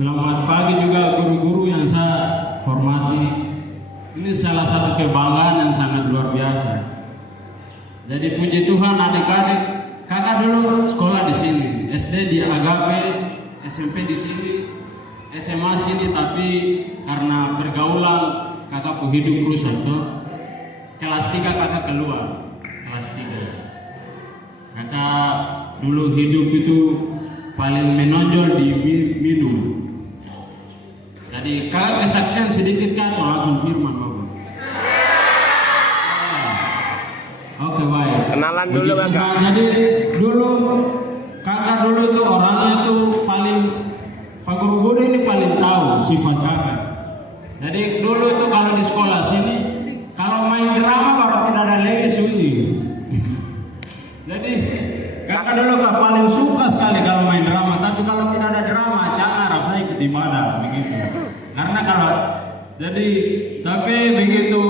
Selamat pagi juga guru-guru yang saya hormati. Ini salah satu kebanggaan yang sangat luar biasa. Jadi puji Tuhan adik-adik, kakak dulu sekolah di sini, SD di Agape, SMP di sini, SMA sini, tapi karena pergaulan kakak hidup rusak tuh. Kelas 3 kakak keluar, kelas 3. Kakak dulu hidup itu paling menonjol di minum. Jadi kakak kesaksian sedikit kan atau langsung firman Bapak? Oke baik. Kenalan dulu Kakak. Jadi dulu kakak dulu itu orangnya tuh paling Pak Guru Budi ini paling tahu sifat kakak. Jadi dulu itu kalau di sekolah sini kalau main drama baru tidak ada lagi sunyi. Jadi kakak dulu kan paling suka sekali kalau main drama, tapi kalau tidak ada drama jangan rasanya ikut ibadah begitu. Karena kalau jadi tapi begitu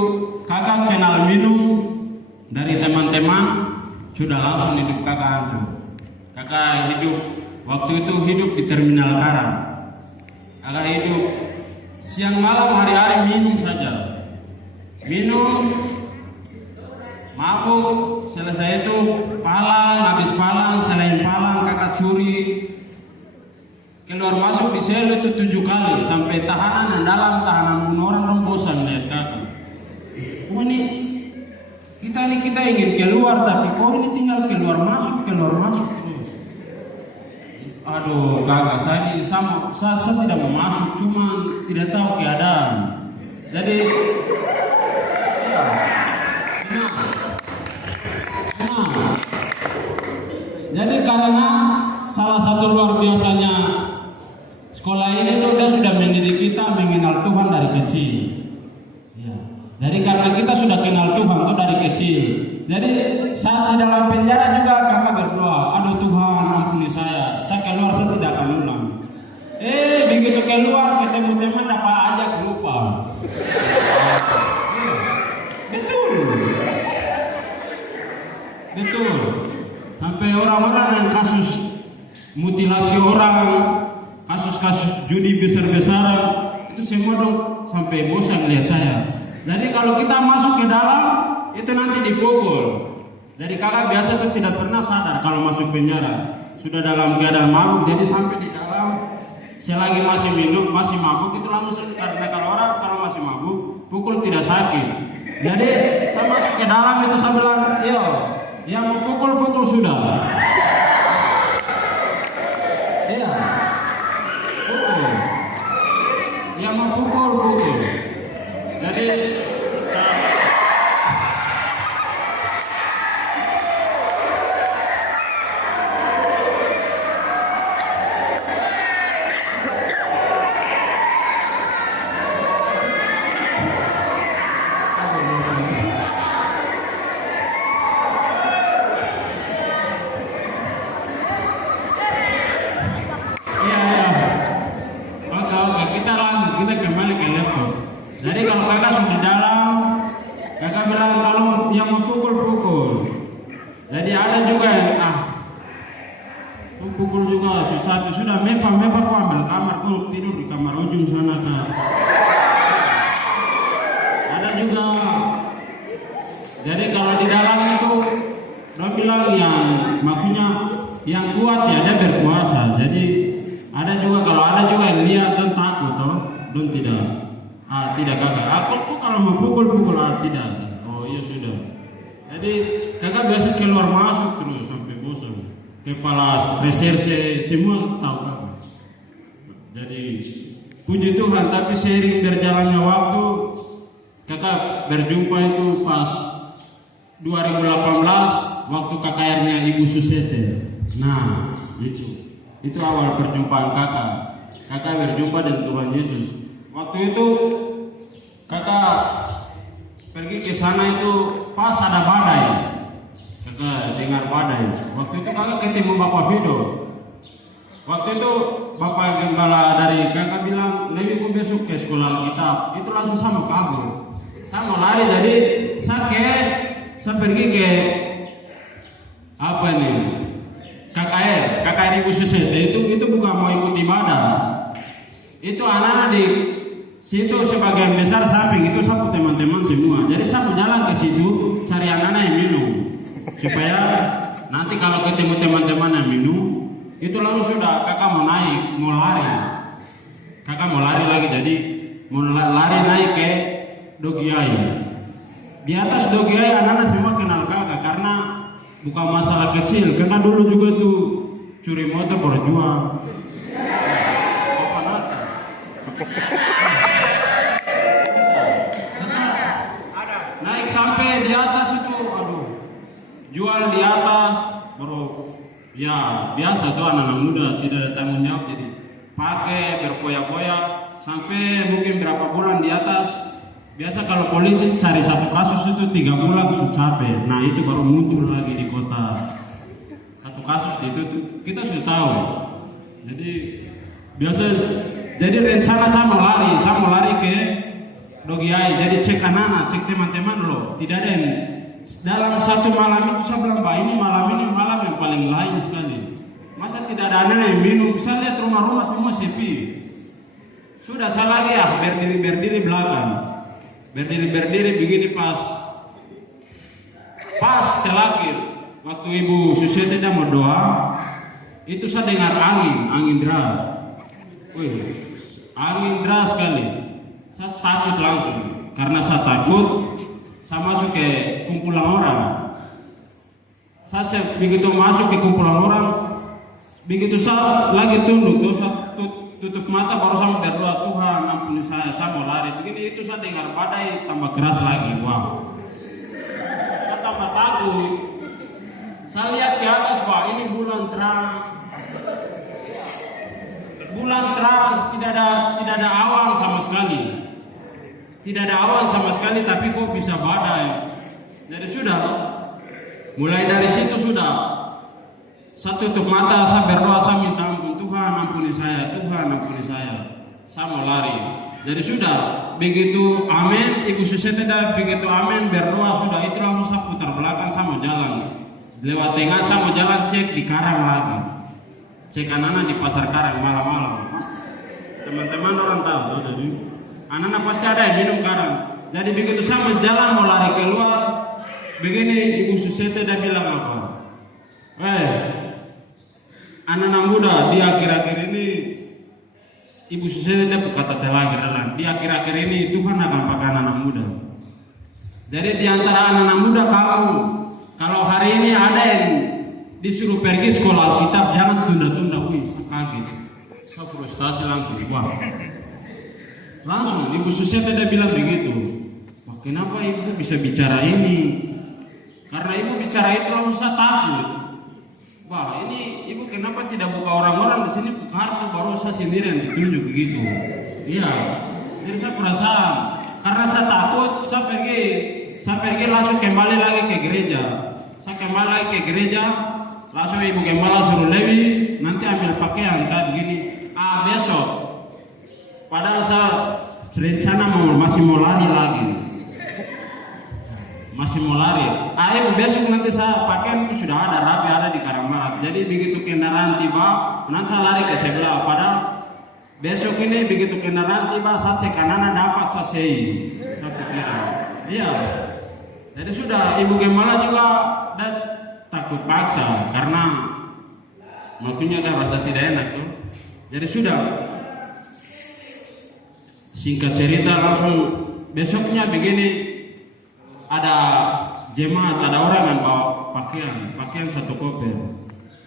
kakak kenal minum dari teman-teman sudah langsung hidup kakak hancur. Kakak hidup waktu itu hidup di terminal Karang. Kakak hidup siang malam hari-hari minum saja. Minum, mabuk, selesai itu palang, habis palang, selain palang kakak curi. Keluar masuk di sel itu 7 kali sampai tahanan dan dalam tahanan orang bosan lihat kakak. Oh ini kita ingin keluar tapi kok ini tinggal keluar masuk terus. Aduh kakak saya tidak mau masuk, cuma tidak tahu keadaan. Jadi jadi karena salah satu luar biasanya sekolah ini tuh dia sudah mendidik kita mengenal Tuhan dari kecil. Ya. Jadi karena kita sudah kenal Tuhan tuh dari kecil. Jadi saat di dalam penjara juga kakak berdoa, aduh Tuhan ampuni saya keluar saya tidak akan ulang. Begitu keluar ketemu teman dapat ajak lupa. Betul. Sampai orang-orang yang kasus mutilasi orang, kasus-kasus judi besar-besaran itu semua dong sampai bosan lihat saya. Jadi kalau kita masuk ke dalam itu nanti dipukul. Jadi kakak biasa tuh tidak pernah sadar kalau masuk penjara sudah dalam keadaan mabuk. Jadi sampai di dalam selagi masih minum masih mabuk itu langsung, karena kalau masih mabuk pukul tidak sakit. Jadi saya masuk ke dalam itu saya bilang, yo, yang mau pukul sudah. Iya, pukul. Yang mau pukul. Jadi kita kembali ke laptop. Jadi kalau kakak sudah di dalam, kakak bilang kalau yang mau pukul. Jadi ada juga yang pukul juga. Sudah mepa kau ambil kamar, kau tidur di kamar ujung sana kak. Ada juga. Jadi kalau di dalam itu, dia bilang yang maksudnya yang kuat ya dia berkuasa. Jadi ada juga yang lihat dan takut toh. Don tidak kakak. Aku tuh kalau mau pukul tidak. Oh iya sudah. Jadi kakak biasa keluar masuk terus sampai bosan. Kepala reserse semua tahu kakak. Jadi puji Tuhan, tapi seiring berjalannya waktu kakak berjumpa itu pas 2018 waktu KKR-nya Ibu Susete. Nah itu awal perjumpaan kakak. Kakak berjumpa dengan Tuhan Yesus. Waktu itu kakak pergi ke sana itu pas ada badai. Kakak dengar badai. Waktu itu kakak ketemu Bapak Fido. Waktu itu Bapak Gembala dari kakak bilang, "Lewi ku besok ke sekolah kitab." Itu langsung sama kabur. Saya mau lari, jadi saya pergi ke KKR Ibu Susete itu bukan mau ikut ibadah. Itu anak-anak di situ sebagian besar samping itu sapu teman-teman semua. Jadi sapu jalan ke situ cari anak-anak yang minum supaya nanti kalau ketemu teman-teman yang minum itu lalu sudah kakak mau naik mau lari. Kakak mau lari lagi jadi mau lari naik ke Dogiai. Di atas Dogiai anak-anak semua kenal kakak karena bukan masalah kecil. Kakak dulu juga tuh curi motor berjuang. Naik sampai di atas itu, aduh, jual di atas, baru ya biasa tuh anak-anak muda tidak ada tanggung jawab jadi pakai berfoya-foya sampai mungkin berapa bulan di atas. Biasa kalau polisi cari satu kasus itu 3 bulan sudah capek. Nah itu baru muncul lagi di kota. Satu kasus itu tuh kita sudah tahu. Jadi biasa. Jadi rencana saya mau lari ke Dogiai. Jadi cek anak-anak, cek teman-teman loh. Tidak ada yang dalam satu malam itu saya bilang, Mbak ini malam yang paling lain sekali. Masa tidak ada anak yang minum? Saya lihat rumah-rumah semua sepi. Sudah saya lagi ya berdiri belakang. Berdiri begini pas terakhir waktu Ibu Susiati mau doa, itu saya dengar angin deras. Wih. Angin deras sekali. Saya takut langsung. Karena saya takut, saya masuk ke kumpulan orang. Saya begitu masuk ke kumpulan orang, begitu saya lagi tunduk, saya tutup mata baru saya berdoa, Tuhan ampuni saya mau lari. Begini itu saya dengar badai tambah keras lagi. Wow. Saya tambah takut. Saya lihat ke atas, Pak, ini bulan terang. Bulan terang, tidak ada awan sama sekali. Tidak ada awan sama sekali, tapi kok bisa badai. Jadi sudah, mulai dari situ sudah. Saya tutup mata, saya berdoa, saya minta ampun, Tuhan ampuni saya, Tuhan ampuni saya. Saya mau lari. Jadi sudah, begitu amin, Ibu Susiati begitu amin, berdoa sudah, itu langsung saya putar belakang, saya mau jalan. Lewat tengah, saya mau jalan cek di Karang lagi. Cek anak-anak di pasar Karang malam-malam. Teman-teman orang tahu tuh, jadi anak-anak pasti ada yang minum Karang. Jadi begitu saya jalan mau lari keluar, begini Ibu Susiati bilang apa? Anak-anak muda di akhir-akhir ini Ibu Susiati berkata lagi dalam di akhir-akhir ini Tuhan akan pakai anak-anak muda. Jadi di antara anak-anak muda kalau hari ini ada yang disuruh pergi sekolah Alkitab, jangan tunda-tunda. Wih, saya kaget, saya frustasi langsung. Wah, langsung Ibu Susiati bilang begitu. Wah, kenapa Ibu bisa bicara ini? Karena Ibu bicara itu langsung saya takut. Wah, ini Ibu kenapa tidak buka orang-orang di sini kartu baru saya sendiri yang ditunjuk begitu? Iya, jadi saya perasaan karena saya takut, saya pergi langsung kembali lagi ke gereja. Saya kembali lagi ke gereja. Langsung Ibu Gembala suruh Lewi nanti ambil pakaian kayak begini. Besok. Padahal saya rencana masih mau lari lagi. Masih mau lari. Ibu besok nanti saya pakaian itu sudah ada rapi ada di Karangbarat. Jadi begitu kendaraan tiba, nanti saya lari ke sebelah. Padahal besok ini begitu kendaraan tiba, saya cek kanan dapat saya sei. Saya pikir. Iya. Jadi sudah Ibu Gembala juga takut paksa karena maksudnya kan rasa tidak enak tuh. Jadi sudah singkat cerita langsung besoknya begini ada jemaat, ada orang yang bawa pakaian satu koper.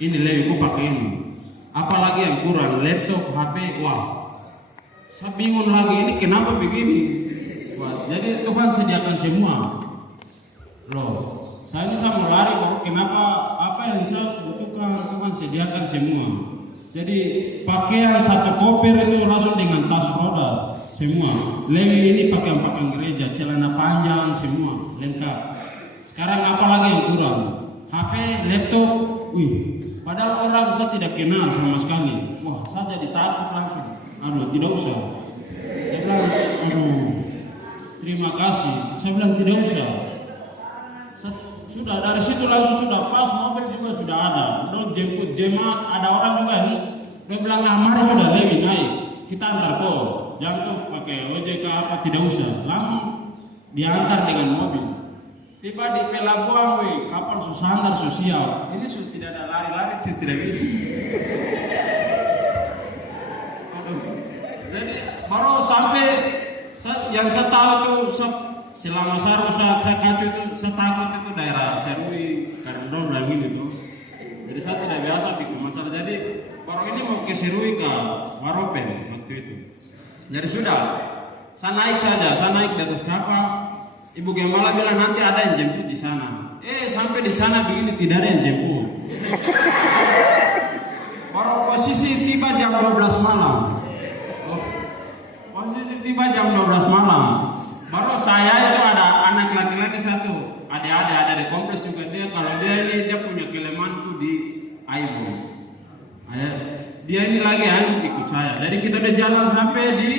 Ini Lewi ku pakai ini. Apalagi yang kurang laptop, HP, wah. Saya bingung lagi ini kenapa begini. Wah, jadi Tuhan sediakan semua. Loh. Saya mau lari baru kenapa apa yang saya butuhkan Tuhan sediakan semua. Jadi pakaian satu koper itu langsung dengan tas roda semua. Lewi ini pakaian gereja, celana panjang semua lengkap. Sekarang apa lagi yang kurang? HP, laptop, padahal orang saya tidak kenal sama sekali. Wah, saya jadi takut langsung. Aduh, tidak usah. Saya bilang, terima kasih. Saya bilang tidak usah. Sudah dari situ langsung sudah pas mobil juga sudah ada. Udah jemput jemaat, ada orang juga yang dia bilang mari sudah Lewi naik. kita antar kok, jangan tuh pakai ojek apa, tidak usah, langsung diantar dengan mobil. Tiba di pelabuhan, kapal standar sosial, ini sudah tidak ada lari-lari, tidak bisa. Aduh. Jadi baru sampai yang saya tahu tuh selama saya kacu itu, saya takut itu daerah Serui, Karundong dan ini tuh. Jadi saya tidak biasa bikin masalah. Jadi baru ini mau ke Serui ke Waropen waktu itu. Jadi sudah, saya naik saja, saya naik di atas kapal. Ibu Gembala bilang nanti ada yang jemput di sana. Sampai di sana begini tidak ada yang jemput. Baru posisi tiba jam 12 malam. Posisi tiba jam 12 malam. Baru saya itu ada anak laki-laki satu. Adik-adik ada di kompleks juga dia. Kalau dia punya kelemahan tuh di Aibo. Dia ini lagi ikut saya. Jadi kita udah jalan sampai di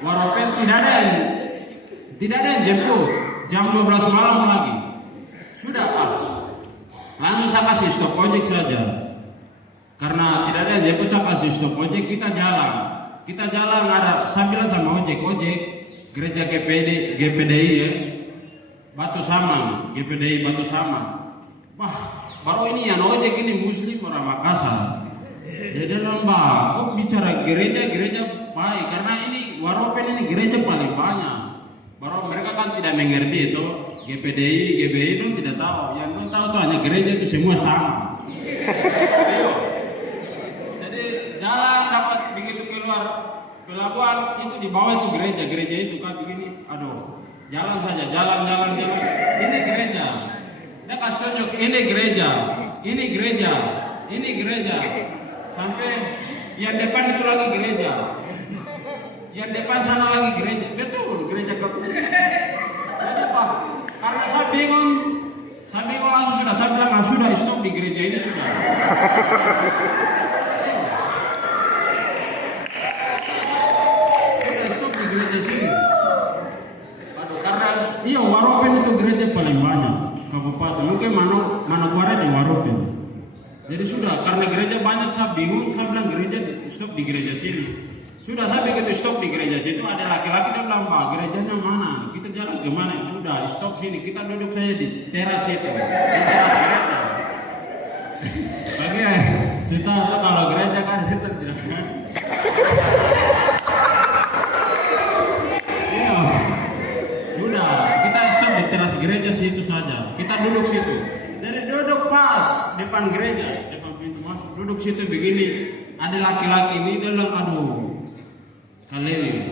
Waropen, tidak ada yang jemput. Jam 12 malam lagi. Sudah langsung saya kasih stop ojek saja. Karena tidak ada yang jemput, saya kasih stop ojek, kita jalan. Kita jalan ada sambil sama ojek gereja GPDI ya. Batu Sama, GPDI Batu Sama. Wah, baru ini yang ojek ini muslim orang Makassar. Jadi lembah, kok bicara gereja baik karena ini Waropen ini gereja paling banyak. Baru mereka kan tidak mengerti itu GPDI itu tidak tahu. Yang pun tahu tuh hanya gereja itu semua sama. Jadi jalan dapat begitu keluar pelabuhan itu di bawah itu gereja itu kan begini. Aduh, jalan saja, jalan. Ini gereja. Dia kasih tunjuk ini gereja. Sampai yang depan itu lagi gereja. Yang depan sana lagi gereja. Betul, gereja Katolik. Jadi Pak, karena saya bingung langsung sudah saya bilang sudah stop di gereja ini sudah. Stop di gereja sini. Aduh, karena Waropen itu gereja paling banyak kabupaten. Mungkin Manokwari di Waropen. Jadi sudah karena gereja banyak saya bingung, saya bilang gereja stop di gereja sini. Sudah saya begitu stop di gereja situ ada laki-laki dia bilang Pak gerejanya mana? Kita jalan kemana? Sudah stop sini kita duduk saja di teras itu. Di teras gereja. Bagi kita itu kalau gereja kan situ tidak. Iya. Sudah kita stop di teras gereja situ saja. Kita duduk situ. Dari duduk pas depan gereja, depan pintu masuk duduk situ begini. Ada laki-laki ini dia bilang aduh. Kali ini,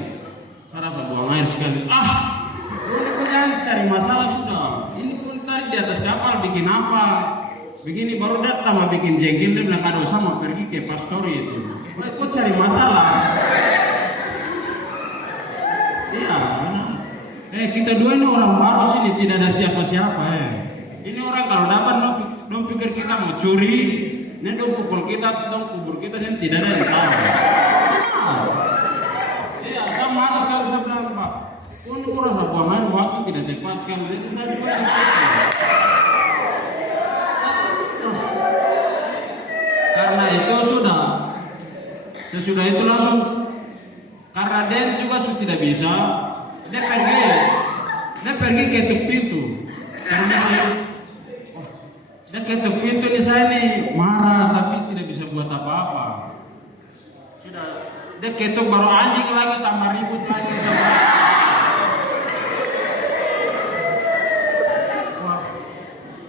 saya rasa buang air sekali. Ini pun cari masalah sudah. Ini pun tadi di atas kapal bikin apa? Begini baru datang mau bikin jengkel dia bilang aduh sama pergi ke pastori itu. Kok cari masalah? Iya. Kita dua ini orang baru sini tidak ada siapa-siapa Ini orang kalau dapat dong pikir kita mau curi, ini dong pukul kita, dong kubur kita dan tidak ada yang tahu. Marah sekali saya bilang Pak, ini kurang buang air waktu tidak tepat sekali. Jadi saya juga karena itu sesudah itu langsung karena dia juga sudah tidak bisa, dia pergi ketuk pintu. Dia ketuk pintu ini saya nih marah tapi tidak bisa buat apa-apa. Sudah dia ketuk baru anjing lagi tambah ribut lagi sama.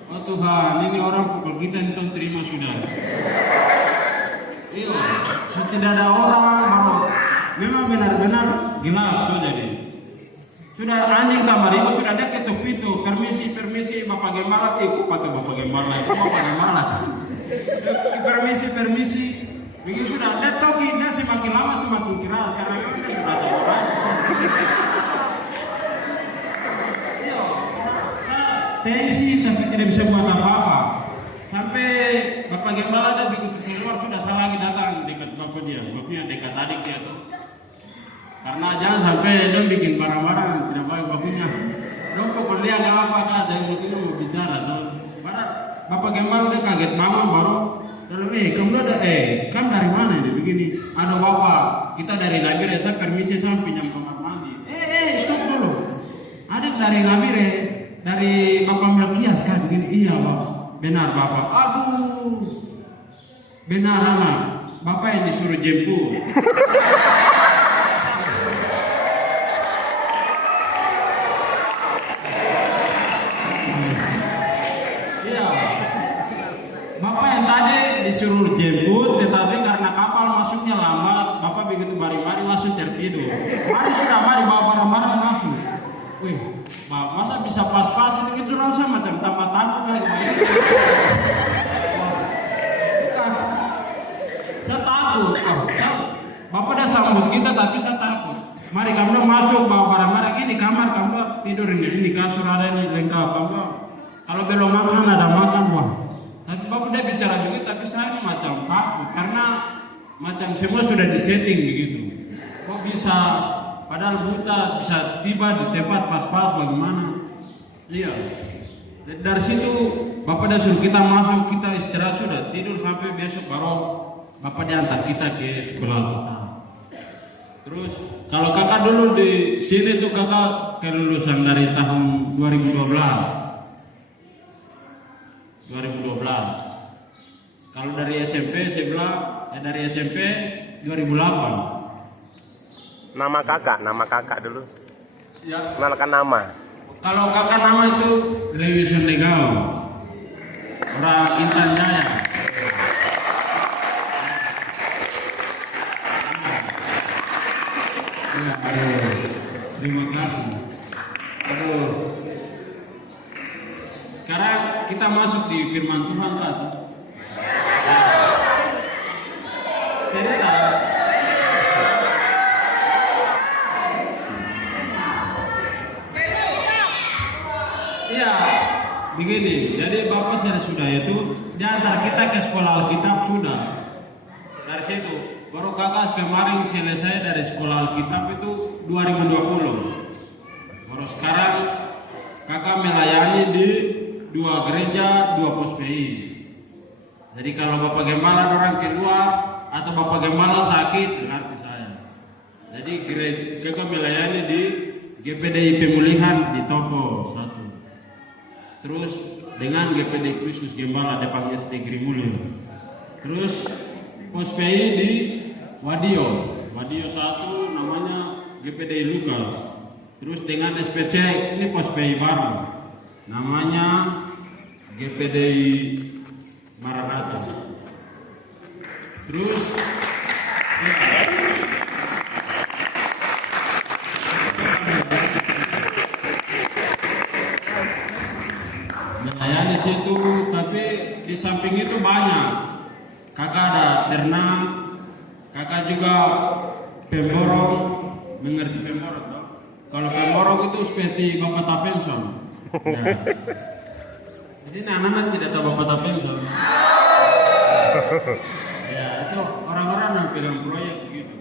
Oh Tuhan, ini orang pukul kita itu terima sudah. Iya, tidak ada orang baru. Memang benar-benar gelap tuh jadi. Sudah anjing tambah ribut sudah dia ketuk pintu. Permisi Bapak Gembala, ikut pakai Bapak Gembala. Permisi. Begitu sudah, dia toki, dia semakin lama semakin keras karena dia sudah sama. Iya, saya tensi tapi tidak bisa buat apa-apa. Sampai Bapak Gembala ada begitu keluar sudah saya lagi datang dekat bapak dia, bapaknya dekat adik dia tuh. Karena jangan sampai dia bikin barang-barang tidak baik bapaknya. Dong pokok dia nggak apa-apa, jangan begitu mau bicara tuh. Bapak Gembala dia kaget mama baru. Lalu kamu ada kamu dari mana ini begini? Ada bapak, kita dari Nabire, saya permisi saya pinjam kamar mandi. Stop dulu. Ada dari Nabire, dari Bapak Melkias kan begini. Iya bapak, benar bapak. Aduh, benar anak. Bapak yang disuruh jemput. Bapak yang tadi disuruh jemput, tetapi karena kapal masuknya lambat, Bapak begitu mari-mari langsung tertidur. Mari bawa barang-barang masuk. Wih, Bapak masa bisa pas-pas itu gitu langsung macam tambah takut lagi. Saya takut. Bapak udah sambut kita tapi saya takut. Mari kamu masuk bawa barang-barang ini kamar kamu tidur ini kasur ada ini lengkap kamu. Kalau belum makan ada makan wah. Tapi Bapak udah bicara begitu, tapi saya ini macam takut karena macam semua sudah disetting begitu. Kok bisa, padahal buta bisa tiba di tempat pas-pas bagaimana? Iya. Dari situ Bapak udah suruh kita masuk, kita istirahat sudah tidur sampai besok baru Bapak diantar kita ke sekolah kita. Terus kalau kakak dulu di sini tuh kakak kelulusan dari tahun 2012. Kalau dari SMP sebelah dari SMP 2008. Nama kakak dulu. Ya. Kenalkan nama. Kalau kakak nama itu Lewi Sondegao, orang Intan Jaya. Ya, terima kasih. Sekarang kita masuk di firman Tuhan kan? Cerita. Iya, begini. Jadi Bapak sudah itu diantar kita ke sekolah Alkitab sudah. Dari situ, baru kakak kemarin selesai dari sekolah Alkitab itu 2020. Baru sekarang kakak melayani di 2 gereja, 2 pos PI. Jadi kalau Bapak Gembala orang keluar atau Bapak Gembala sakit, berarti saya. Jadi kakak melayani di GPDI Pemulihan di Toko 1. Terus dengan GPDI Kristus Gembala depan SD Grimulyo. Terus pos PI di Wadio 1 namanya GPDI Lukas. Terus dengan SPC ini pos PI baru. Namanya GPDI Maranatha. Terus melayani situ, tapi di samping itu banyak. Kakak ada ternak, kakak juga pemborong, mengerti pemborong toh? Kalau pemborong itu seperti Bapak Tapenson. Ya. Di sini anak-anak tidak tahu Bapak Tapenson. Ya, itu orang-orang yang pegang proyek begitu.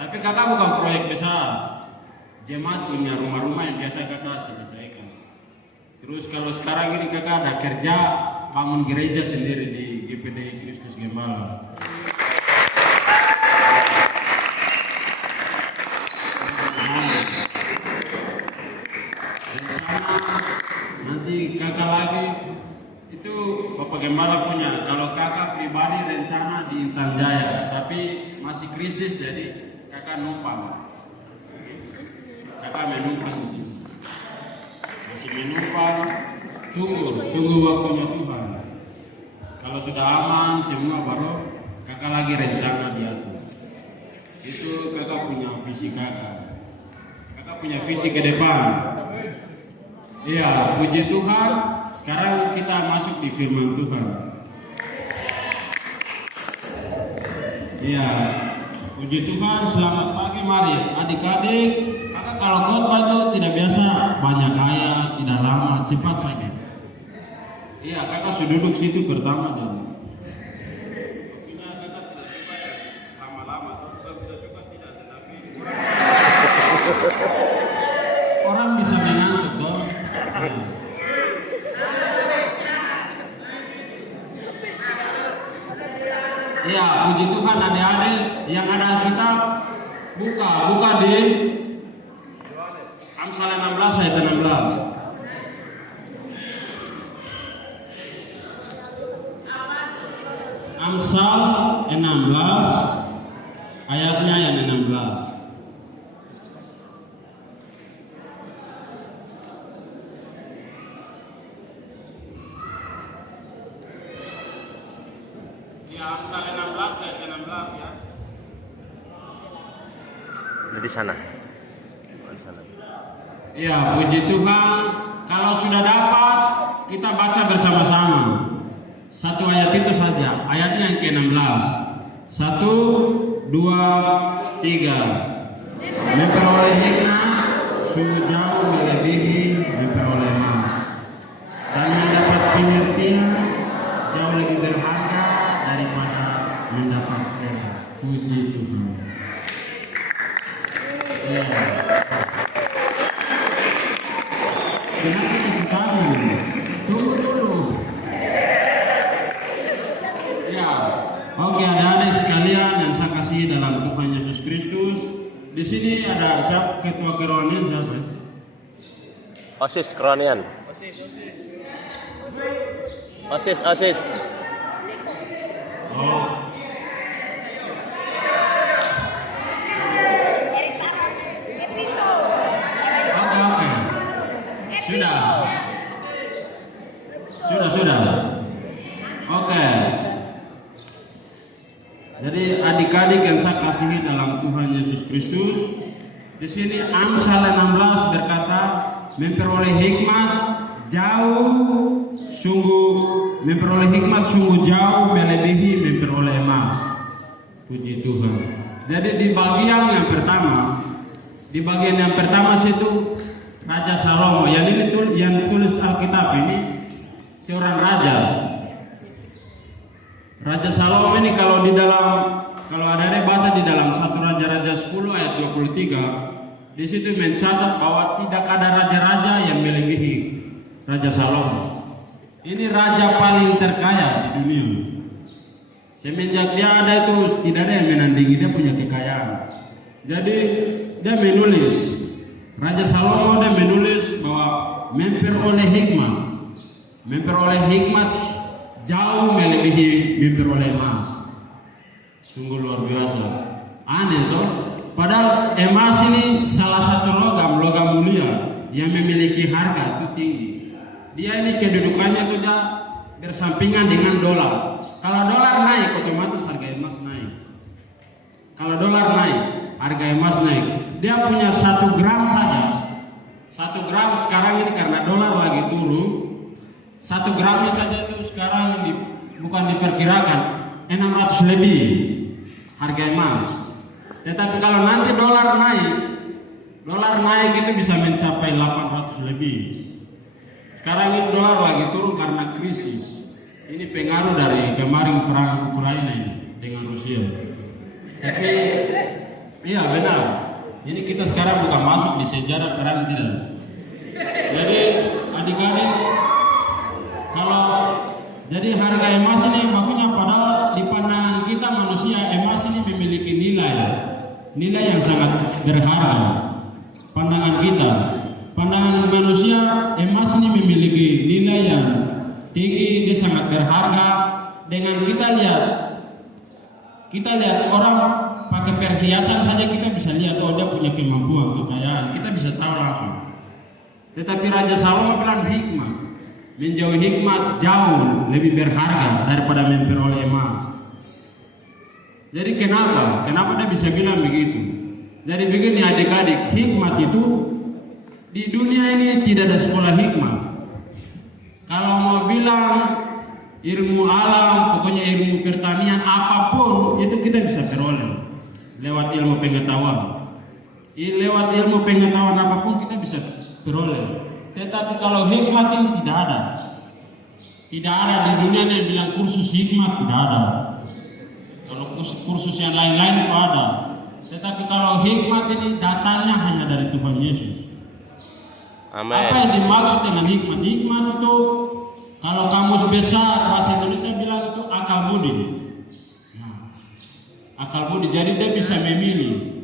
Tapi kakak bukan proyek besar. Jemaat punya rumah-rumah yang biasa kakak selesaikan. Terus kalau sekarang ini kakak ada kerja bangun gereja sendiri di GPDI Kristus Gembala. Nanti kakak lagi itu Bapak Gembala punya. Kalau kakak pribadi rencana di Intan Jaya, tapi masih krisis jadi kakak numpang. Kakak menumpang sih. Masih menumpang, tunggu waktunya Tuhan. Kalau sudah aman semua baru kakak lagi rencana diatur. Itu kakak punya visi kakak. Kakak punya visi ke depan. Iya, puji Tuhan. Sekarang kita masuk di firman Tuhan. Iya, puji Tuhan. Selamat pagi, mari adik-adik. Kakak kalau khotbah itu tidak biasa banyak ayat, tidak lama, cepat saja. Iya, kakak sudah duduk situ pertama jadi. Orang bisa mengantuk dong. puji Tuhan adik-adik yang ada Alkitab, buka di Amsal 16 ayat 16. Amsal 16 ayatnya yang 16. Ya, Amsal 16 ayat 16 ya. Di sana. Ya, puji Tuhan. Kalau sudah dapat, kita baca bersama-sama. Satu ayat itu saja, ayatnya yang ke-16. 1, 2, 3. Memperoleh hikmah sungguh jauh melebihi memperoleh emas, dan mendapat pengertian jauh lebih berharga daripada mendapat perak. Puji Tuhan. Ya. Kenapa diketahui? Tunggu dulu. Ya, oke, adik-adik sekalian yang saya kasih dalam Tuhan Yesus Kristus. Di sini ada siapa ketua kerohanian siapa? OSIS kerohanian. OSIS. Oh. Oke. Sudah. Oke. Jadi adik-adik yang saya kasihi dalam Tuhan Yesus Kristus, di sini Amsal 16 berkata, memperoleh hikmat sungguh jauh melebihi memperoleh emas. Puji Tuhan. Jadi di bagian yang pertama situ Raja Salomo, yang tulis Alkitab ini seorang raja. Raja Salomo ini kalau ada baca di dalam 1 Raja-Raja 10 ayat 23, di situ mencatat bahwa tidak ada raja-raja yang melebihi Raja Salomo. Ini raja paling terkaya di dunia. Semenjak dia ada itu tidak ada yang menandingi dia punya kekayaan. Jadi dia menulis, Raja Salomo dia menulis bahwa memperoleh hikmat jauh melebihi memperoleh emas. Sungguh luar biasa. Aneh toh? Padahal emas ini salah satu logam mulia yang memiliki harga itu tinggi. Dia ini kedudukannya itu dia bersampingan dengan dolar. Kalau dolar naik, otomatis harga emas naik. Kalau dolar naik, harga emas naik. Dia punya 1 gram saja. 1 gram sekarang ini karena dolar lagi turun, 1 gramnya saja itu sekarang bukan diperkirakan 600 lebih harga emas. Tetapi kalau nanti dolar naik itu bisa mencapai 800 lebih. Sekarang ini dolar lagi turun karena krisis. Ini pengaruh dari kemarin perang Ukraina ini dengan Rusia. Tapi iya benar. Ini kita sekarang bukan masuk di sejarah perang, tidak. Jadi adik-adik, jadi harga emas ini makanya padahal di pandangan kita manusia emas ini memiliki nilai yang sangat berharga. Pandangan manusia emas ini memiliki nilai yang tinggi, dia sangat berharga. Dengan kita lihat orang pakai perhiasan saja kita bisa lihat dia punya kemampuan, kekayaan, kita bisa tahu langsung. Tetapi Raja Salomo bilang hikmat, menjauhi hikmat jauh lebih berharga daripada memperoleh emas. Jadi kenapa dia bisa bilang begitu? Jadi begini adik-adik, hikmat itu di dunia ini tidak ada sekolah hikmat. Kalau mau bilang ilmu alam, pokoknya ilmu pertanian apapun itu kita bisa peroleh lewat ilmu pengetahuan. Lewat ilmu pengetahuan apapun kita bisa peroleh. Tetapi kalau hikmat ini tidak ada. Tidak ada di dunia yang bilang kursus hikmat, tidak ada. Kalau kursus yang lain-lain itu ada. Tetapi kalau hikmat ini datanya hanya dari Tuhan Yesus. Amin. Apa yang dimaksud dengan hikmat? Hikmat itu kalau kamus besar bahasa Indonesia bilang itu akal budi. Nah, akal budi, jadi dia bisa memilih.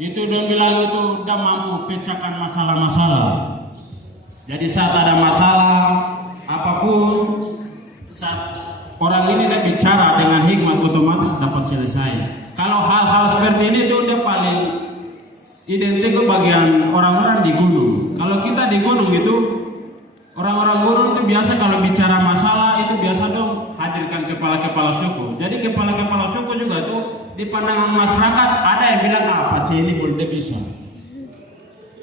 Itu dia bilang itu dia mampu pecahkan masalah-masalah. Jadi saat ada masalah apapun, saat orang ini dia bicara dengan hikmat, otomatis dapat selesai. Kalau hal-hal seperti ini tuh dia paling identik ke bagian orang-orang di gunung. Kalau kita di gunung itu, orang-orang gunung itu biasa kalau bicara masalah itu biasa dong hadirkan kepala-kepala suku. Jadi kepala-kepala suku juga tuh di pandangan masyarakat ada yang bilang apa sih ini boleh bisa.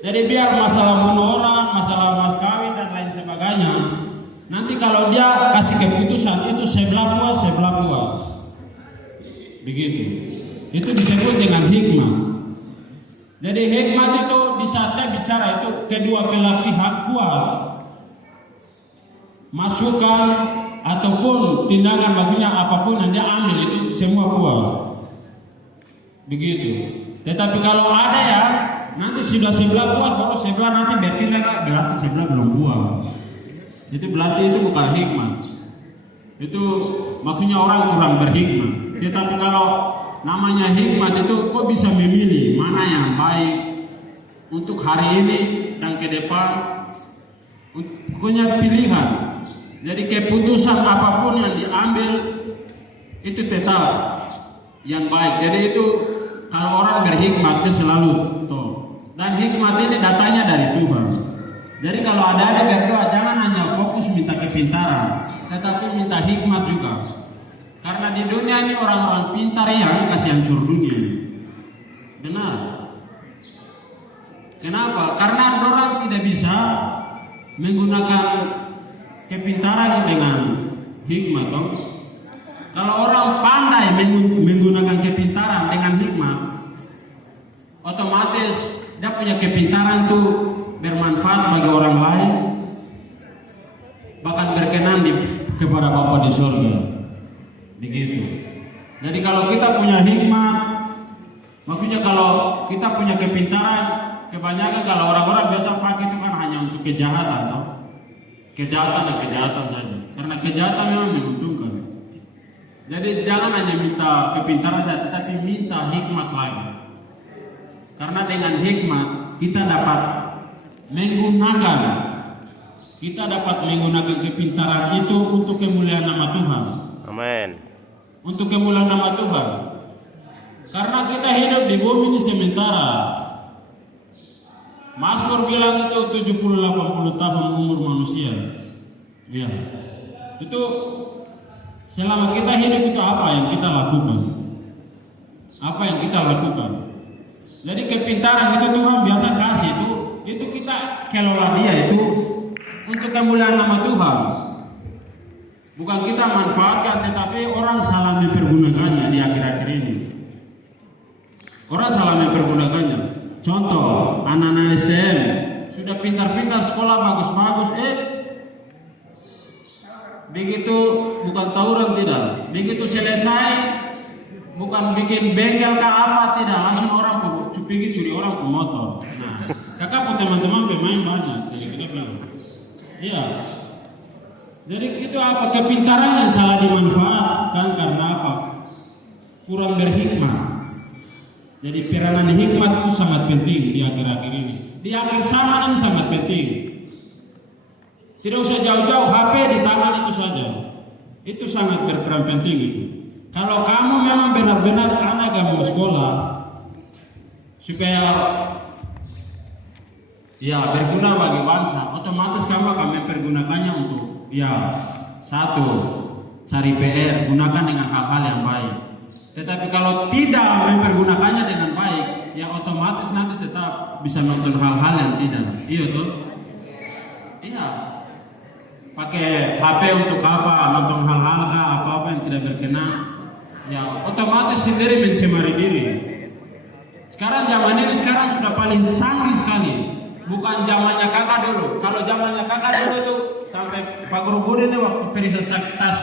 Jadi biar masalah bunuh orang, masalah mas kawin dan lain sebagainya, nanti kalau dia kasih keputusan itu sebelah puas. Begitu. Itu disebut dengan hikmah. Jadi hikmat itu di saat dia bicara itu kedua belah pihak puas. Masukan ataupun tindakan baginya apapun yang dia ambil itu semua puas. Begitu. Tetapi kalau ada ya nanti sudah sebelah puas baru sebelah nanti bertindak, berarti sebelah belum puas. Itu berarti itu bukan hikmah. Itu maksudnya orang kurang berhikmah. Tetapi kalau namanya hikmat itu kok bisa memilih mana yang baik untuk hari ini dan ke depan, punya pilihan. Jadi keputusan apapun yang diambil itu tetap yang baik. Jadi itu kalau orang berhikmat dia selalu tuh. Dan hikmat ini datanya dari Tuhan. Jadi kalau ada berdoa jangan hanya fokus minta kepintaran, tetapi minta hikmat juga. Karena di dunia ini orang-orang pintar yang kasih hancur dunia. Benar. Kenapa? Karena orang tidak bisa menggunakan kepintaran dengan hikmat. Toh. Kalau orang pandai menggunakan kepintaran dengan hikmat, otomatis dia punya kepintaran itu bermanfaat bagi orang lain, bahkan berkenan kepada Bapa di surga. Begitu. Jadi kalau kita punya hikmat, maksudnya kalau kita punya kepintaran, kebanyakan kalau orang-orang biasa pakai itu kan hanya untuk kejahatan, toh. Kejahatan saja. Karena kejahatan memang menguntungkan. Jadi jangan hanya minta kepintaran saja, tetapi minta hikmat lagi. Karena dengan hikmat kita dapat menggunakan kepintaran itu untuk kemuliaan nama Tuhan. Amin. Untuk kemuliaan nama Tuhan. Karena kita hidup di bumi ini sementara. Mazmur bilang itu 70-80 tahun umur manusia. Ya. Itu selama kita hidup itu apa yang kita lakukan? Apa yang kita lakukan? Jadi kepintaran itu Tuhan biasa kasih itu kita kelola dia itu untuk kemuliaan nama Tuhan. Bukan kita manfaatkan, tetapi orang salah mempergunakannya di akhir-akhir ini. Orang salah mempergunakannya. Contoh, anak-anak STM sudah pintar-pintar sekolah bagus-bagus, begitu bukan tawuran tidak, begitu selesai bukan bikin bengkel ke apa tidak, langsung orang pergi curi orang ke motor. Nah, kakak pun teman-teman pemain banyak, jadi kita bilang, iya. Jadi itu apa kepintaran yang salah dimanfaatkan karena apa? Kurang berhikmat. Jadi peranan hikmat itu sangat penting di akhir-akhir ini. Di akhir zaman ini sangat penting. Tidak usah jauh-jauh, HP di tangan itu saja. Itu sangat berperan penting itu. Kalau kamu memang benar-benar anak kamu sekolah supaya ya berguna bagi bangsa, otomatis kamu akan mempergunakannya untuk ya satu, cari PR, gunakan dengan hal-hal yang baik. Tetapi kalau tidak mempergunakannya dengan baik, ya otomatis nanti tetap bisa nonton hal-hal yang tidak. Iya tuh. Iya. Pakai HP untuk apa? Nonton hal-hal kah? Apa-apa yang tidak berkenan. Ya otomatis sendiri mencemari diri. Sekarang zaman ini sudah paling canggih sekali. Bukan zamannya kakak dulu. Kalau zamannya kakak dulu tuh sampai Pak Guru ini waktu perisa tas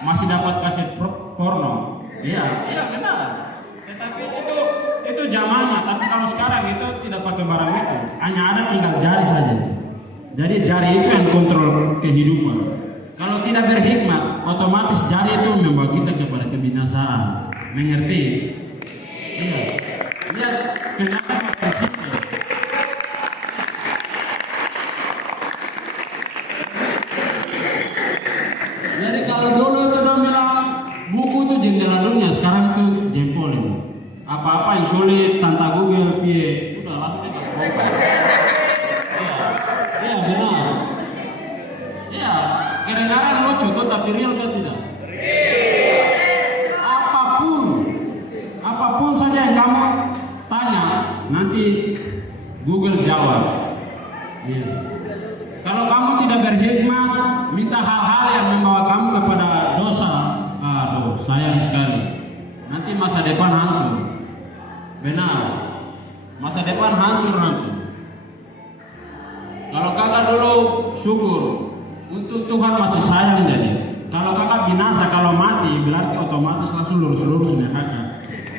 masih dapat kaset porno. Iya benar. Tetapi itu zamannya. Tapi kalau sekarang itu tidak pakai barang itu, hanya ada tinggal jari saja. Jadi jari itu yang kontrol kehidupan. Kalau tidak berhikmat, otomatis jari itu membawa kita kepada kebinasaan. Mengerti? Iya. Lihat kenapa persisnya. Jadi kalau dulu itu dong bilang buku itu jendela dunia, sekarang tuh jempol itu. Apa-apa yang sulit tanpa Google, sudah langsung dia kasih buka. Iya benar. Iya, kedengaran lucu tuh tapi real kan tidak? Apapun saja yang kamu tanya, nanti Google jawab. Iya. Kalau kamu tidak berhikmah, minta hal-hal yang membawa kamu kepada dosa, aduh sayang sekali. Nanti masa depan hancur. Benar, masa depan hancur nanti. Kalau kakak dulu syukur, untuk Tuhan masih sayang jadi. Kalau kakak binasa, kalau mati, berarti otomatis langsung lurus-lurus neraka.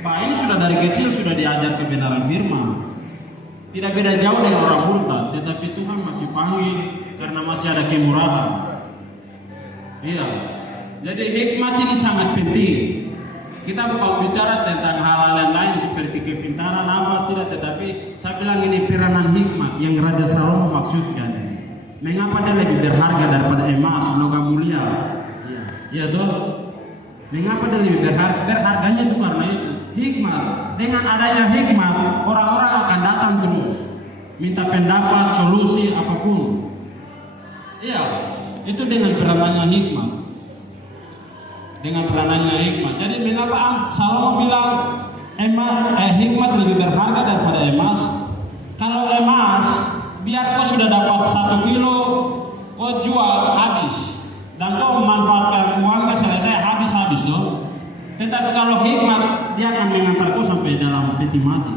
Pak ini sudah dari kecil sudah diajar kebenaran firman. Tidak beda jauh dengan orang murtad, tetapi Tuhan masih panggil karena masih ada kemurahan. Iya. Jadi hikmat ini sangat penting. Kita bukan bicara tentang hal-hal yang lain seperti kepintaran apa tidak, tetapi saya bilang ini peranan hikmat yang Raja Salomo maksudkan. Mengapa dia lebih berharga daripada emas, logam mulia? Iya toh? Mengapa dia lebih berharga? Berharganya itu karena itu hikmat. Dengan adanya hikmat, orang-orang akan datang terus minta pendapat, solusi apapun. Iya, itu dengan peranannya hikmat. Dengan peranannya hikmat. Jadi mengapa Salomo bilang hikmat lebih berharga daripada emas? Kalau emas, biar kau sudah dapat 1 kilo, kau jual habis dan kau memanfaatkan uangnya selesai habis loh. Tetapi kalau hikmat, dia akan mengantar kau sampai dalam peti mati.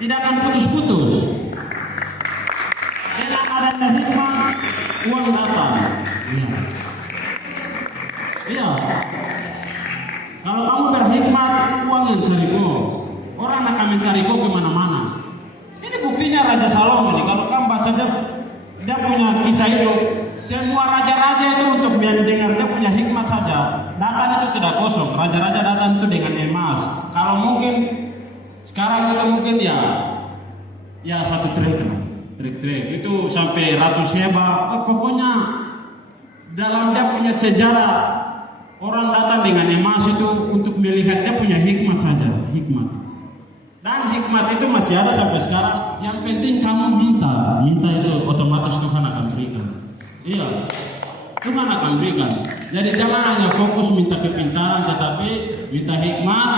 Tidak akan putus-putus. Dengan adanya hikmat, uang datang. Iya. Kalau kamu berhikmat, uang yang cari kau. Orang akan mencari kau kemana-mana. Ini buktinya Raja Salomo ini. Kalau kamu baca dia punya kisah itu, semua raja-raja itu untuk mendengar dia punya hikmat saja. Datang itu tidak kosong. Raja-raja datang itu dengan emas. Kalau mungkin sekarang itu mungkin ya 1 trek itu sampai ratus Sheba. Pokoknya dalam dia punya sejarah orang datang dengan emas itu untuk melihat dia punya hikmat saja, hikmat. Dan hikmat itu masih ada sampai sekarang. Yang penting kamu minta itu otomatis Tuhan akan berikan. Iya, Tuhan akan berikan. Jadi jangan hanya fokus minta kepintaran, tetapi minta hikmat,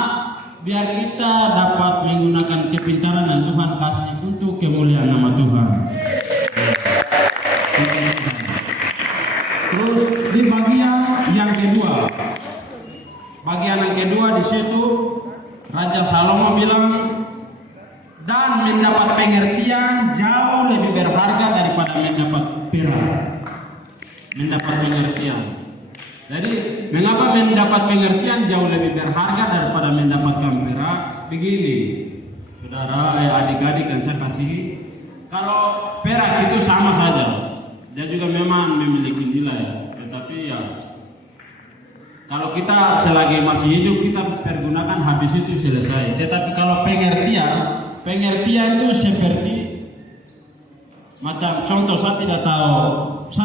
biar kita dapat menggunakan kepintaran yang Tuhan kasih untuk kemuliaan nama Tuhan. Terus di bagian yang kedua di situ Raja Salomo bilang, dan mendapat pengertian jauh lebih berharga daripada mendapat perak. Mendapat pengertian. Jadi mengapa mendapat pengertian jauh lebih berharga daripada mendapatkan perak? Begini, saudara, adik-adik yang saya kasih, kalau perak itu sama saja, dia juga memang memiliki nilai, tetapi ya kalau kita selagi masih hidup kita pergunakan habis itu selesai. Tetapi kalau pengertian itu seperti macam contoh, saya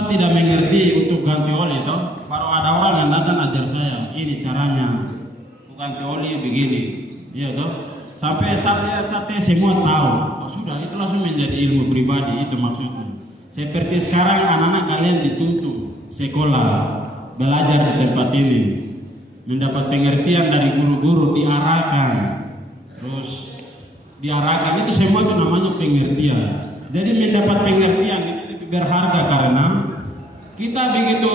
tidak mengerti untuk ganti oli toh. Baru ada orang yang datang ajar saya, ini caranya ganti oli begini, iya toh. Sampai saya semua tahu. Oh, sudah, itu langsung menjadi ilmu pribadi, itu maksudnya. Seperti sekarang anak-anak kalian dituntut sekolah, belajar di tempat ini, mendapat pengertian dari guru-guru, diarahkan itu semua itu namanya pengertian. Jadi mendapat pengertian itu lebih berharga karena kita begitu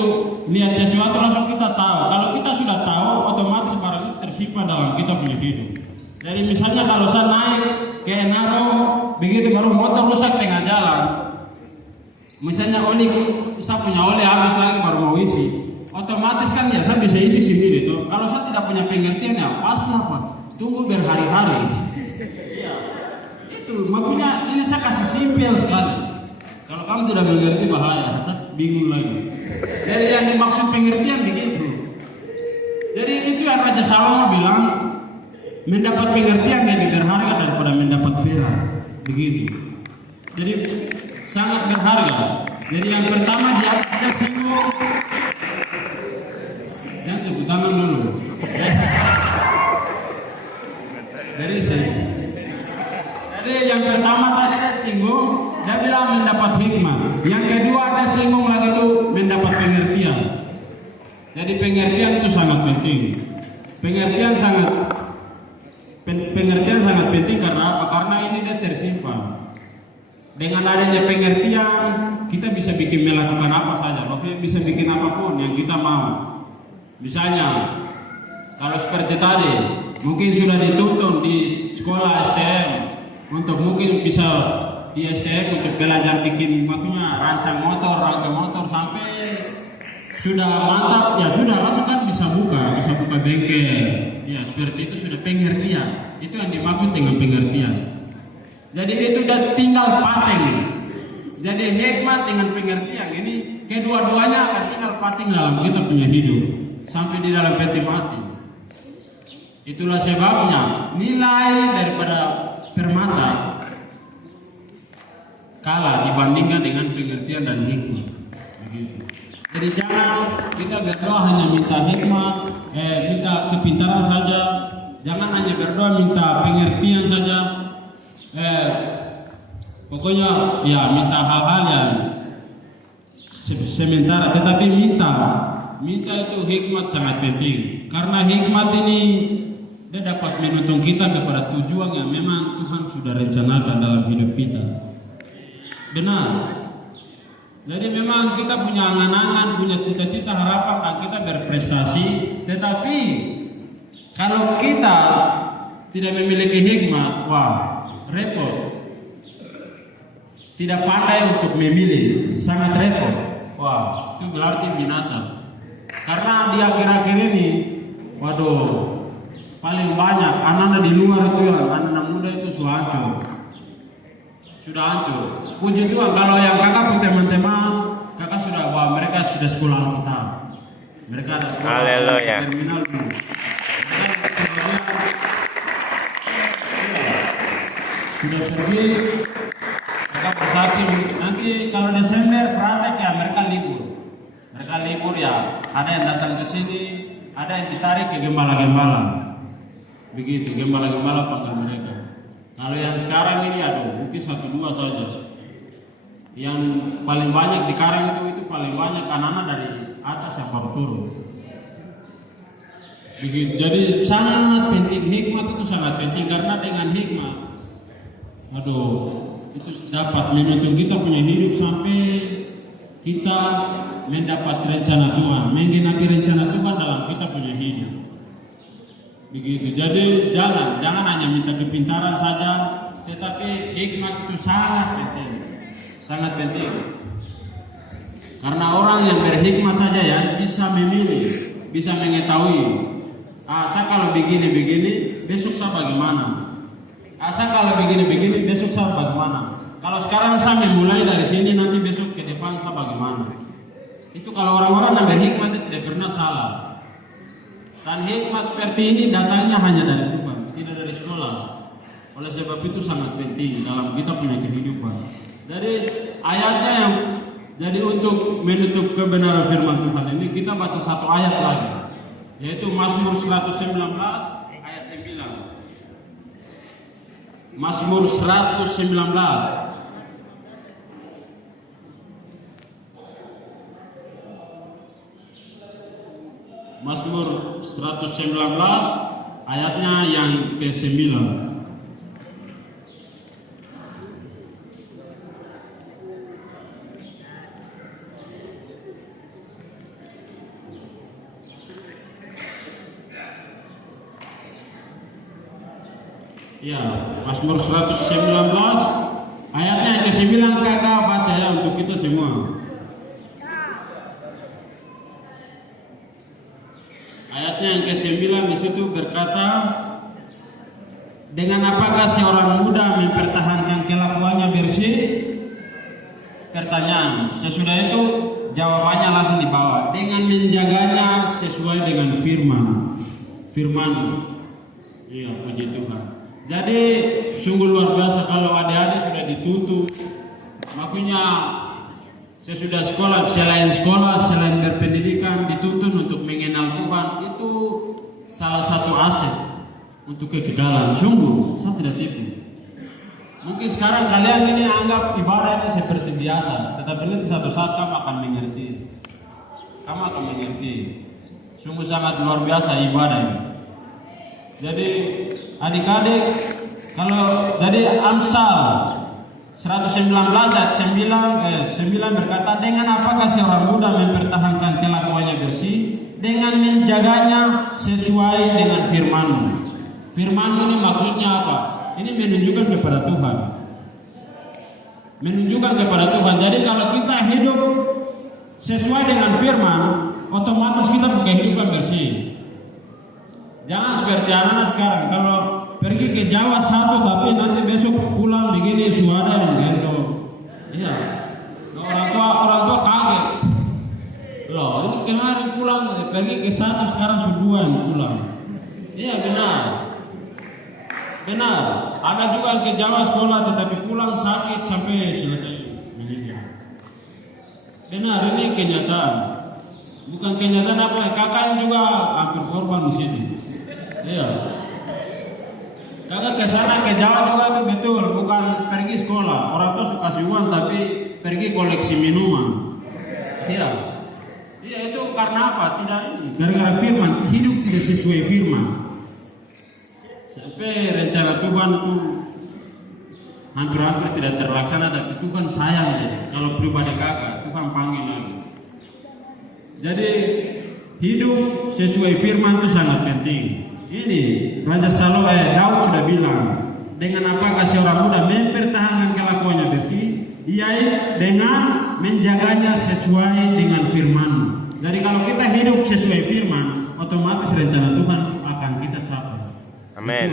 lihat sesuatu langsung kita tahu. Kalau kita sudah tahu, otomatis barang itu tersimpan dalam kita punya hidup. Jadi misalnya kalau saya naik ke Enaro, begitu baru motor rusak tengah jalan, misalnya saya punya oli habis lagi baru mau isi, otomatis kan ya saya bisa isi sendiri tuh. Kalau saya tidak punya pengertian ya pasti apa? Tunggu berhari-hari. Iya. Itu makanya ini saya kasih simpel sekali. Kalau kamu tidak mengerti bahaya, saya bingung lagi. Jadi yang dimaksud pengertian begitu. Jadi itu yang Raja Salomo bilang, mendapat pengertian lebih berharga daripada mendapat perak. Begitu. Jadi sangat berharga. Jadi yang pertama di atasnya singgung. Jangan tepuk tangan dulu. Jadi yang pertama tadi ada singgung, dia bilang mendapat hikmah. Yang kedua ada singgung lagi itu mendapat pengertian. Jadi pengertian itu sangat penting. Pengertian sangat penting karena apa? Karena ini dia tersimpan. Dengan adanya pengertian, kita bisa bikin melakukan apa saja. Oke, bisa bikin apapun yang kita mau. Misalnya, kalau seperti tadi, mungkin sudah dituntun di sekolah STM untuk mungkin bisa di STM untuk belajar bikin makanya rancang motor, rangka motor sampai sudah mantap ya sudah langsung kan bisa buka bengkel. Ya seperti itu sudah pengertian. Itu yang dimaksud dengan pengertian. Jadi itu udah tinggal paten. Jadi hikmat dengan pengertian ini kedua-duanya akan tinggal paten dalam kita punya hidup sampai di dalam peti mati. Itulah sebabnya nilai daripada permata kalah dibandingkan dengan pengertian dan hikmat. Begitu. Jadi jangan kita berdoa hanya minta hikmat, minta kepintaran saja. Jangan hanya berdoa minta pengertian saja. Pokoknya ya minta hal-hal yang sementara, tetapi minta itu hikmat sangat penting. Karena hikmat ini dia dapat menuntun kita kepada tujuan yang memang Tuhan sudah rencanakan dalam hidup kita. Benar. Jadi memang kita punya angan-angan, punya cita-cita, harapan, dan kita berprestasi. Tetapi kalau kita tidak memiliki hikmat, wah repot. Tidak pandai untuk memilih, sangat repot. Wah, itu berarti binasa. Karena di akhir-akhir ini, waduh, paling banyak anak-anak di luar itu ya, anak-anak muda itu sudah hancur. Puji Tuhan kalau yang kakak pun teman-teman, kakak sudah, wah mereka sudah sekolah Alkitab. Mereka ada sekolah terminal dulu. Sudah pergi. Mereka bersaksi nanti kalau Desember praktek ya mereka libur ya, ada yang datang ke sini, ada yang ditarik ke gembala-gembala. Begitu gembala-gembala panggil mereka. Kalau yang sekarang ini mungkin 1-2 saja. Yang paling banyak di Karang itu paling banyak anak-anak dari atas yang baru turun. Begitu. Jadi sangat penting, hikmat itu sangat penting karena dengan hikmat itu dapat menuntun kita punya hidup sampai kita mendapat rencana Tuhan, menggenapi rencana Tuhan dalam kita punya hidup. Begitu. Jadi jangan hanya minta kepintaran saja, tetapi hikmat itu sangat penting. Karena orang yang berhikmat saja ya bisa memilih, bisa mengetahui. Saya kalau begini besok saya bagaimana? Saya kalau begini besok saya bagaimana? Kalau sekarang saya memulai dari sini nanti besok ke depan saya bagaimana? Itu kalau orang-orang yang berhikmat itu tidak pernah salah. Dan hikmat seperti ini datangnya hanya dari Tuhan, tidak dari sekolah. Oleh sebab itu sangat penting dalam kita punya kehidupan. Dari ayatnya yang jadi untuk menutup kebenaran firman Tuhan ini kita baca satu ayat lagi, yaitu Mazmur 119 ayat 9. Mazmur 119. Mazmur 119 ayatnya yang ke-9. Ya, Mazmur 119 ayatnya yang ke-9 kakak baca ya untuk kita semua. Ayatnya yang ke-9 di situ berkata, dengan apakah seorang muda mempertahankan kelakuannya bersih? Pertanyaan. Sesudah itu jawabannya langsung dibawa. Dengan menjaganya sesuai dengan firman. Iya, puji Tuhan. Jadi sungguh luar biasa kalau adik-adik sudah dituntut. Makanya sesudah sekolah, selain berpendidikan, dituntut untuk mengenal Tuhan, itu salah satu aset untuk kekekalan. Sungguh, saya tidak tipu. Mungkin sekarang kalian ini anggap ibadah ini seperti biasa, tetapi nanti satu saat kamu akan mengerti. Kamu akan mengerti. Sungguh sangat luar biasa ibadah ini. Jadi adik-adik, kalau dari Amsal 119 ayat 9 berkata, dengan apakah seorang muda mempertahankan kelakuannya bersih? Dengan menjaganya sesuai dengan firman-Mu. Firman ini maksudnya apa? Ini menunjukkan kepada Tuhan. Menunjukkan kepada Tuhan. Jadi kalau kita hidup sesuai dengan firman, otomatis kita punya kehidupan bersih. Jangan seperti anak-anak sekarang, kalau pergi ke Jawa satu tapi nanti besok pulang begini suara yang gendong. Iya. Orang tua kaget. Loh, ini kemarin pulang pergi ke satu sekarang subuhan pulang. Iya benar. Benar. Ada juga yang ke Jawa sekolah tetapi pulang sakit sampai selesai meninggal. Benar, ini kenyataan. Bukan kenyataan apa? Kakak juga hampir korban di sini. Iya. Kakak ke sana ke Jawa juga itu betul, bukan pergi sekolah. Orang tuh suka kasih uang tapi pergi koleksi minuman. Iya. Iya itu karena apa? Tidak ini. Gara-gara firman, hidup tidak sesuai firman. Sampai rencana Tuhan itu hampir-hampir tidak terlaksana, tapi Tuhan sayang ya. Kalau pribadi kakak, Tuhan panggil lagi. Jadi hidup sesuai firman itu sangat penting. Ini Raja Daud sudah bilang, dengan apakah seorang muda mempertahankan kelakuannya bersih? Yaitu dengan menjaganya sesuai dengan firman. Jadi kalau kita hidup sesuai firman, otomatis rencana Tuhan akan kita capai. Amin.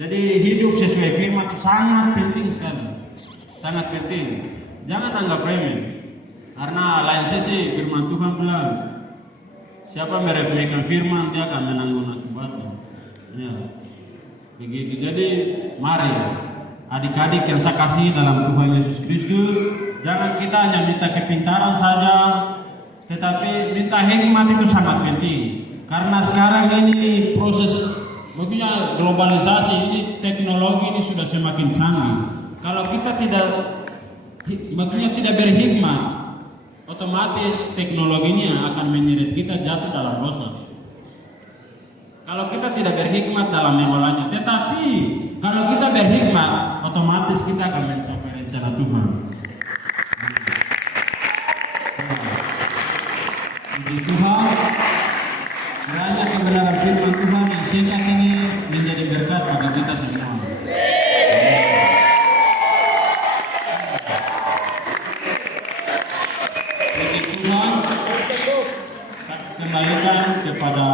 Jadi hidup sesuai firman itu sangat penting sekali. Sangat penting. Jangan anggap remeh. Karena lain sisi firman Tuhan bilang, siapa meremehkan firman dia akan menanggung akibatnya. Ya. Begitu. Jadi mari adik-adik yang saya kasih dalam Tuhan Yesus Kristus, jangan kita hanya minta kepintaran saja, tetapi minta hikmat itu sangat penting. Karena sekarang ini proses maksudnya globalisasi ini, teknologi ini sudah semakin canggih. Kalau kita tidak berhikmat, otomatis teknologi ini akan menyeret kita jatuh dalam dosa. Kalau kita tidak berhikmat dalam mengolahnya, tetapi kalau kita berhikmat, otomatis kita akan mencapai rencana Tuhan. Puji Tuhan, kiranya kebenaran firman Tuhan yang singkat ini menjadi berkat bagi kita semua. Puji Tuhan, kembalikan kepada